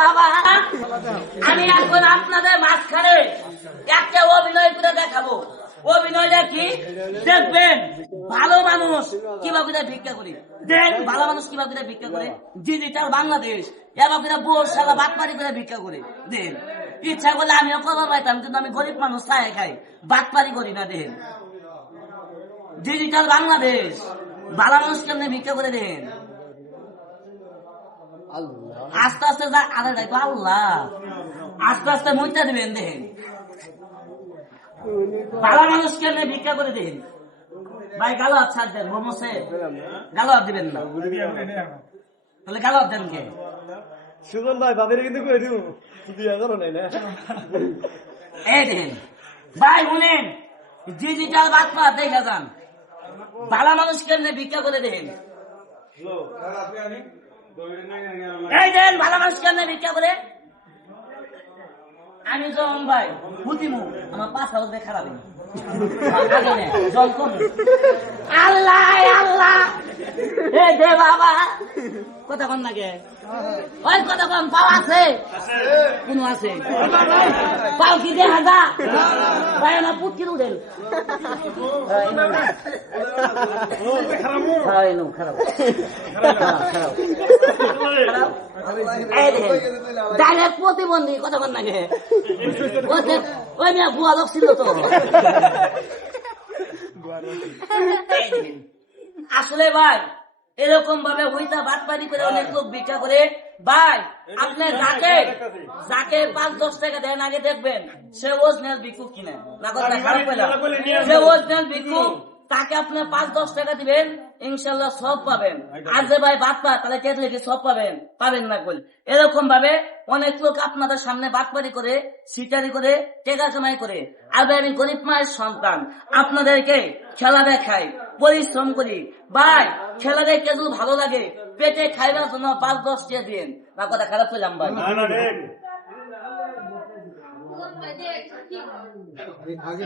বাবা, আমি এখন আপনাদের মাঝখানে একটা অভিনয় করে দেখাবো। অভিনয়টা কি দেখবেন? ভালো মানুষ কিভাবে ভিক্ষা করে দেন, ভালো মানুষ কিভাবে ভিক্ষা করে, ডিজিটাল বাংলাদেশ এভাবে বোর সারা বাটপাড়ি করে ভিক্ষা করে দেন। ইচ্ছা করলে আমিও করবার পাইতাম, কিন্তু আমি গরিব মানুষ, খাই খাই, বাটপাড়ি করি না। দেন ডিজিটাল বাংলাদেশ, ভালো মানুষ কেমনে ভিক্ষা করে দেন। আস্তে আস্তে আরে দেখো আল্লাহ, আস্তে আস্তে মইটা দেবেন। দেখেন ভালো মানুষ কেমনে ভিক্ষা করে দেন। ভাই গালো হাত ছাড় দেন, মোমোসে গালো হাত দিবেন না, তাহলে গালো হাত দেন কে? সুমন ভাই বাদের কিন্তু কই দিও দিয়া করো নাই না। এই দেখেন ভাই, শুনেন, ডিজিটাল বার্তা দেখা যান, ভালো মানুষ কেমনে ভিক্ষা করে দেন। এই দেন ভালো মানুষ কেমনে ভিক্ষা করে। আমি যখন ভাই বুঝিমু আমার পাশা হতে খারাপ জল কম। আল্লাহ আল্লাহ, এ দে বাবা, কথা কন নাকি? ওই কথা কন, পাও আছে? কোন আছে? পাও কি দেখা যা ভাই? আমার পুত কি উঠেন খারাপ ডাইরেক্ট প্রতিবন্ধী, কথা কন নাকি? ওই মেয়ে বুয়া লোক ছিল তো। আসলে ভাই এরকম ভাবে হইতা বাটপাড়ি করে অনেক লোক ভিক্ষা করে। ভাই আপনি যাকে 5-10 টাকা দেন, আগে দেখবেন সে ওরিজিনাল ভিক্ষুক কিনা না। কথা খারাপ পেলাম, সে ওরিজিনাল ভিক্ষুক, তাকে আপনি 5-10 টাকা দিবেন, ইনশাল্লাহ সব পাবেন। আর যে ভাই বাটপা, তাহলে কে কি সব পাবেন না কই। এরকম ভাবে অনেক লোক আপনাদের সামনে বাটপাড়ি করে, সিটারি করে, টেকা জমাই করে। আর ভাই আমি গরিব মায়ের সন্তান, আপনাদেরকে খেলা দেখাই, পরিশ্রম করি। ভাই খেলা দেখে যদি ভালো লাগে, পেটে খাইবার জন্য 5-10 টাকা দিন না। কথা খারাপ পেলাম ভাই? আগে